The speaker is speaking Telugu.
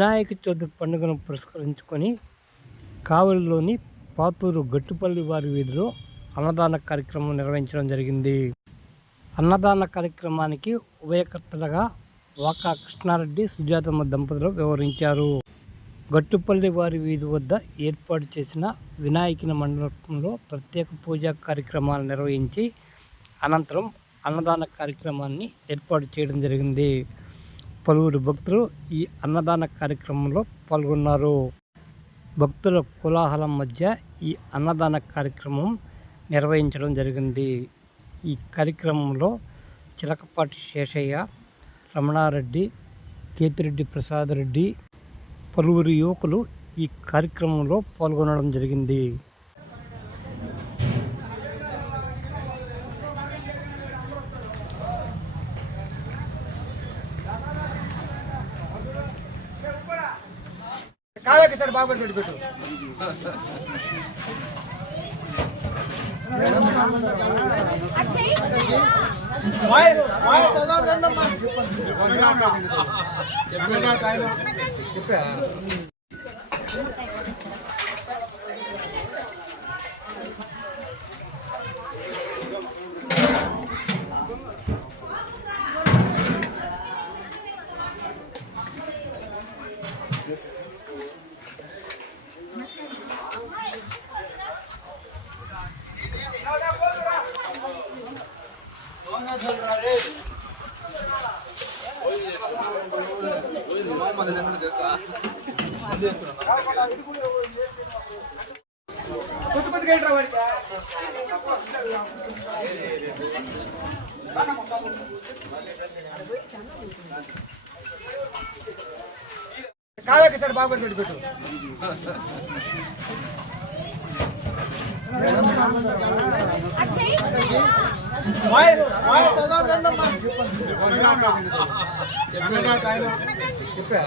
వినాయక చవితి పండుగను పురస్కరించుకొని కావలిలోని పాతూరు గట్టుపల్లి వారి వీధిలో అన్నదాన కార్యక్రమం నిర్వహించడం జరిగింది. అన్నదాన కార్యక్రమానికి ఉభయకర్తలుగా వాకా కృష్ణారెడ్డి, సుజాతమ్మ దంపతులు వ్యవహరించారు. గట్టుపల్లి వారి వీధి వద్ద ఏర్పాటు చేసిన వినాయకుని మండపంలో ప్రత్యేక పూజా కార్యక్రమాలు నిర్వహించి అనంతరం అన్నదాన కార్యక్రమాన్ని ఏర్పాటు చేయడం జరిగింది. పలువురు భక్తులు ఈ అన్నదాన కార్యక్రమంలో పాల్గొన్నారు. భక్తుల కోలాహలం మధ్య ఈ అన్నదాన కార్యక్రమం నిర్వహించడం జరిగింది. ఈ కార్యక్రమంలో చిలకపాటి శేషయ్య, రమణారెడ్డి, కేతిరెడ్డి ప్రసాద్ రెడ్డి, పలువురు యువకులు ఈ కార్యక్రమంలో పాల్గొనడం జరిగింది. చెప్పా